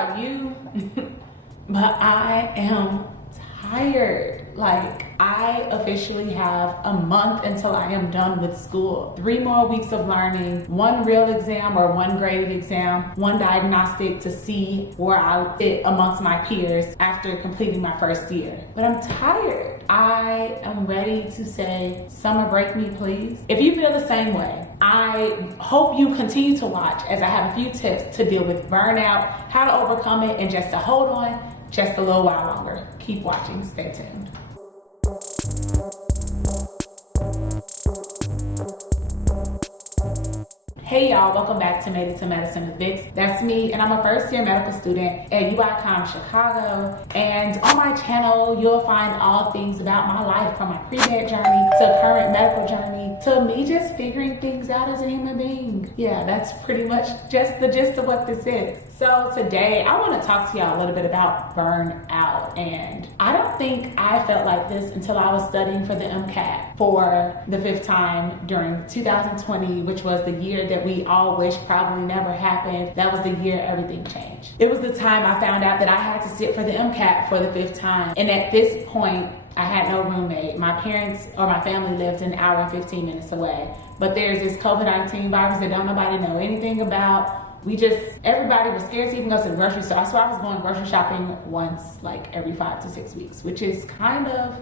about you, but I am tired. Like, I officially have a month until I am done with school. 3 more weeks of learning, 1 real exam or 1 graded exam, 1 diagnostic to see where I fit amongst my peers after completing my first year. But I'm tired. I am ready to say, summer break me, please. If you feel the same way, I hope you continue to watch as I have a few tips to deal with burnout, how to overcome it, and just to hold on just a little while longer. Keep watching, stay tuned. Hey y'all, welcome back to Made It to Medicine with Vix. That's me, and I'm a first-year medical student at yikes Chicago. And on my channel, you'll find all things about my life, from my pre-med journey to current medical journey to me just figuring things out as a human being. Yeah, that's pretty much just the gist of what this is. So today, I want to talk to y'all a little bit about burnout. And I don't think I felt like this until I was studying for the MCAT for the 5th time during 2020, which was the year that we all wish probably never happened. That was the year everything changed. It was the time I found out that I had to sit for the MCAT for the 5th time. And at this point, I had no roommate. My parents or my family lived an hour and 15 minutes away. But there's this COVID-19 virus that don't nobody know anything about. Everybody was scared to even go to the grocery store. I swear I was going grocery shopping once, like every 5 to 6 weeks, which is kind of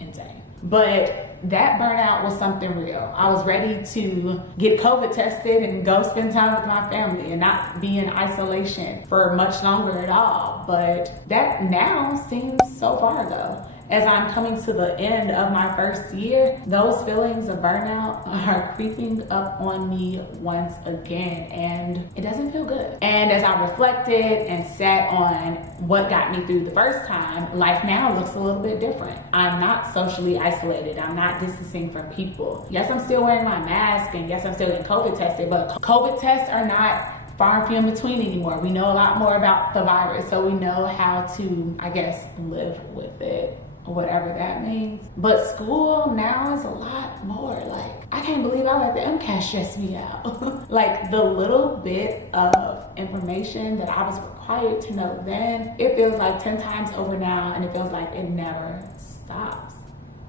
insane. But that burnout was something real. I was ready to get COVID tested and go spend time with my family and not be in isolation for much longer at all. But that now seems so far ago. As I'm coming to the end of my first year, those feelings of burnout are creeping up on me once again, and it doesn't feel good. And as I reflected and sat on what got me through the first time, life now looks a little bit different. I'm not socially isolated. I'm not distancing from people. Yes, I'm still wearing my mask, and yes, I'm still getting COVID tested, but COVID tests are not far and few in between anymore. We know a lot more about the virus, so we know how to, I guess, live with it, whatever that means. But school now is a lot more. Like, I can't believe I let the MCAT stress me out. Like, the little bit of information that I was required to know then, it feels like 10 times over now, and it feels like it never stops.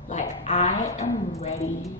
Like, I am ready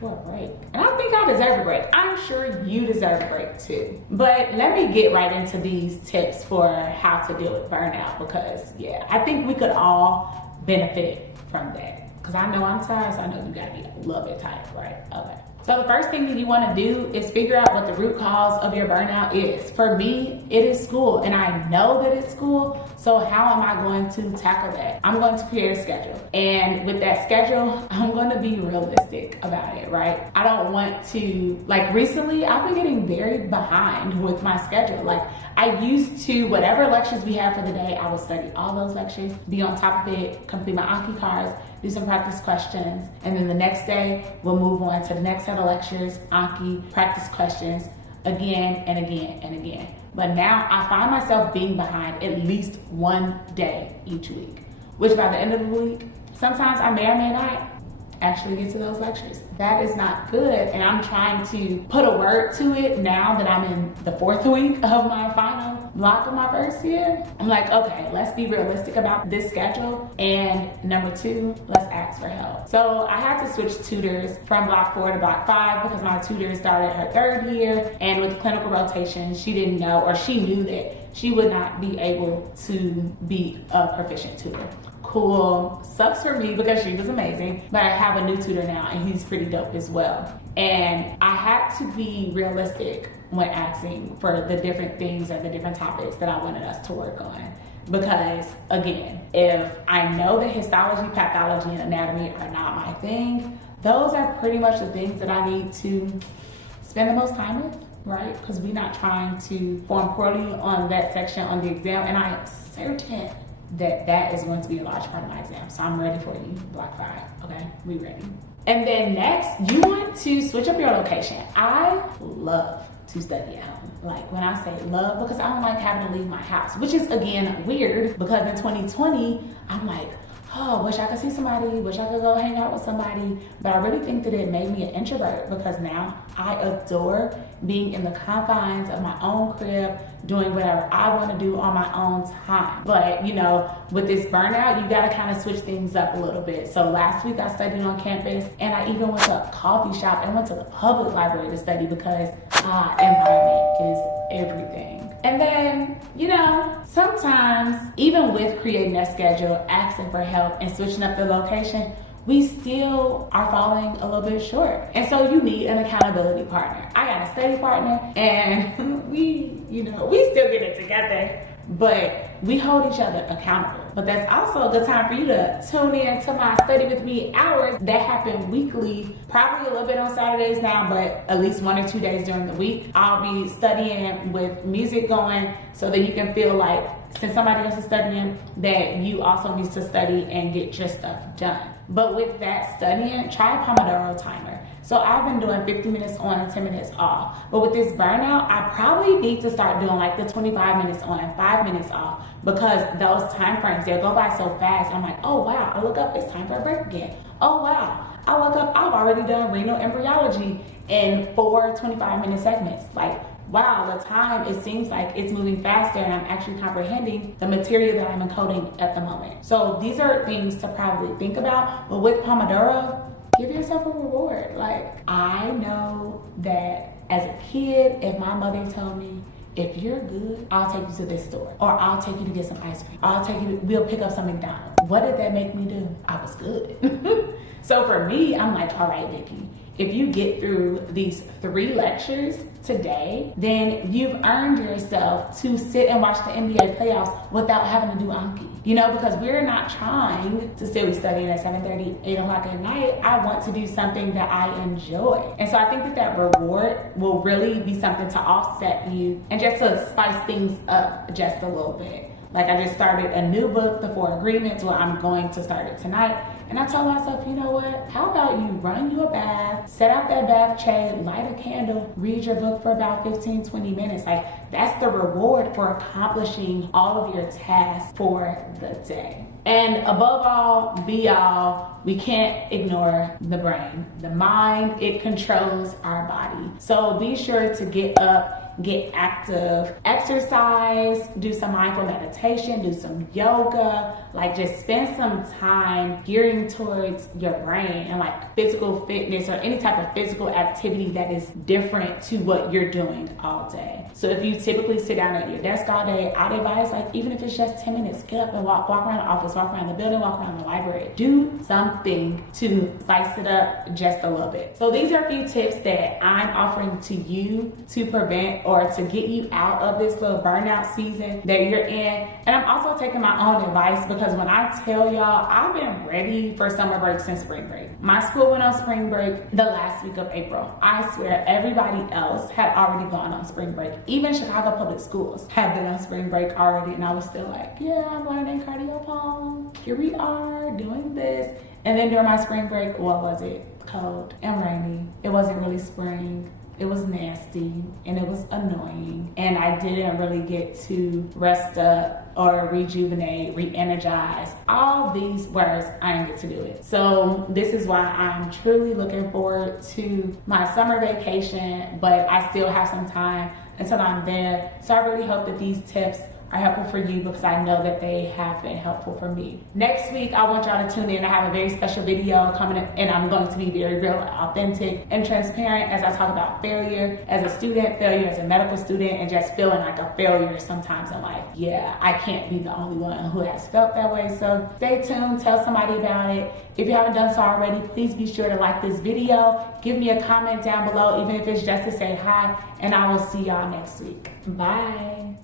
for a break. And I think I deserve a break. I'm sure you deserve a break too. But let me get right into these tips for how to deal with burnout, because yeah, I think we could all benefit from that. Because I know I'm tired, so I know you gotta be a little bit tired, right? Okay. So the first thing that you want to do is figure out what the root cause of your burnout is. For me, it is school, and I know that it's school. So how am I going to tackle that? I'm going to create a schedule. And with that schedule, I'm going to be realistic about it, right? I don't want to, like recently, I've been getting very behind with my schedule. Like, I used to, whatever lectures we had for the day, I would study all those lectures, be on top of it, complete my Anki cards, do some practice questions, and then the next day we'll move on to the next set of lectures, Anki, practice questions, again and again and again. But now I find myself being behind at least 1 day each week, which by the end of the week, sometimes I may or may not actually get to those lectures. That is not good, and I'm trying to put a word to it now that I'm in the 4th week of my final block of my first year. I'm like, okay, let's be realistic about this schedule, and number 2, let's ask for help. So I had to switch tutors from block 4 to block 5 because my tutor started her 3rd year, and with clinical rotation, she didn't know, or she knew that she would not be able to be a proficient tutor. Cool. Sucks for me because she was amazing, but I have a new tutor now, and he's pretty dope as well. And I had to be realistic when asking for the different things or the different topics that I wanted us to work on. Because again, if I know that histology, pathology, and anatomy are not my thing, those are pretty much the things that I need to spend the most time with, right? Because we're not trying to perform poorly on that section on the exam, and I am certain that is going to be a large part of my exam. So I'm ready for you, block 5, okay? We ready. And then next, you want to switch up your location. I love to study at home. Like, when I say love, because I don't like having to leave my house, which is again weird because in 2020, I'm like, oh, wish I could see somebody, wish I could go hang out with somebody. But I really think that it made me an introvert because now I adore being in the confines of my own crib, doing whatever I want to do on my own time. But you know, with this burnout, you got to kind of switch things up a little bit. So last week I studied on campus, and I even went to a coffee shop and went to the public library to study because environment is everything. And then, you know, sometimes even with creating that schedule, asking for help and switching up the location, we still are falling a little bit short. And so you need an accountability partner. I got a study partner, and we still get it together, but we hold each other accountable. But that's also a good time for you to tune in to my study with me hours that happen weekly, probably a little bit on Saturdays now, but at least 1 or 2 days during the week. I'll be studying with music going so that you can feel like, since somebody else is studying, that you also need to study and get your stuff done. But with that studying, try a Pomodoro Timer. So I've been doing 50 minutes on and 10 minutes off. But with this burnout, I probably need to start doing like the 25 minutes on and 5 minutes off, because those time frames, they'll go by so fast. I'm like, oh wow, I look up, it's time for a break again. Oh wow, I look up, I've already done renal embryology in 4 25-minute segments. Like, wow, the time, it seems like it's moving faster, and I'm actually comprehending the material that I'm encoding at the moment. So these are things to probably think about. But with Pomodoro, give yourself a reward. Like, I know that as a kid, if my mother told me, if you're good, I'll take you to this store, or I'll take you to get some ice cream, we'll pick up some McDonald's. What did that make me do? I was good. So for me, I'm like, all right, Nikki, if you get through these 3 lectures today, then you've earned yourself to sit and watch the NBA playoffs without having to do Anki. You know, because we're not trying to still be studying at 7:30, 8 o'clock at night. I want to do something that I enjoy. And so I think that reward will really be something to offset you and just to spice things up just a little bit. Like, I just started a new book, The 4 Agreements. Well, I'm going to start it tonight. And I told myself, you know what? How about you run you a bath, set out that bath tray, light a candle, read your book for about 15, 20 minutes. Like, that's the reward for accomplishing all of your tasks for the day. And above all, be all, we can't ignore the brain. The mind, it controls our body. So be sure to get up, get active, exercise, do some mindful meditation, do some yoga, like just spend some time gearing towards your brain and like physical fitness or any type of physical activity that is different to what you're doing all day. So if you typically sit down at your desk all day, I'd advise, like, even if it's just 10 minutes, get up and walk around the office, walk around the building, walk around the library. Do something to spice it up just a little bit. So these are a few tips that I'm offering to you to prevent or to get you out of this little burnout season that you're in. And I'm also taking my own advice, because when I tell y'all, I've been ready for summer break since spring break. My school went on spring break the last week of April. I swear everybody else had already gone on spring break. Even Chicago public schools have been on spring break already, and I was still like, yeah, I'm learning cardio pong. Here we are doing this. And then during my spring break, what was it? Cold and rainy. It wasn't really spring. It was nasty and it was annoying, and I didn't really get to rest up or rejuvenate, re-energize. All these words, I didn't get to do it. So this is why I'm truly looking forward to my summer vacation, but I still have some time until I'm there. So I really hope that these tips are helpful for you, because I know that they have been helpful for me. Next week, I want y'all to tune in. I have a very special video coming up, and I'm going to be very real, authentic, and transparent as I talk about failure as a student, failure as a medical student, and just feeling like a failure sometimes in life. Yeah, I can't be the only one who has felt that way. So stay tuned, tell somebody about it. If you haven't done so already, please be sure to like this video. Give me a comment down below, even if it's just to say hi, and I will see y'all next week. Bye.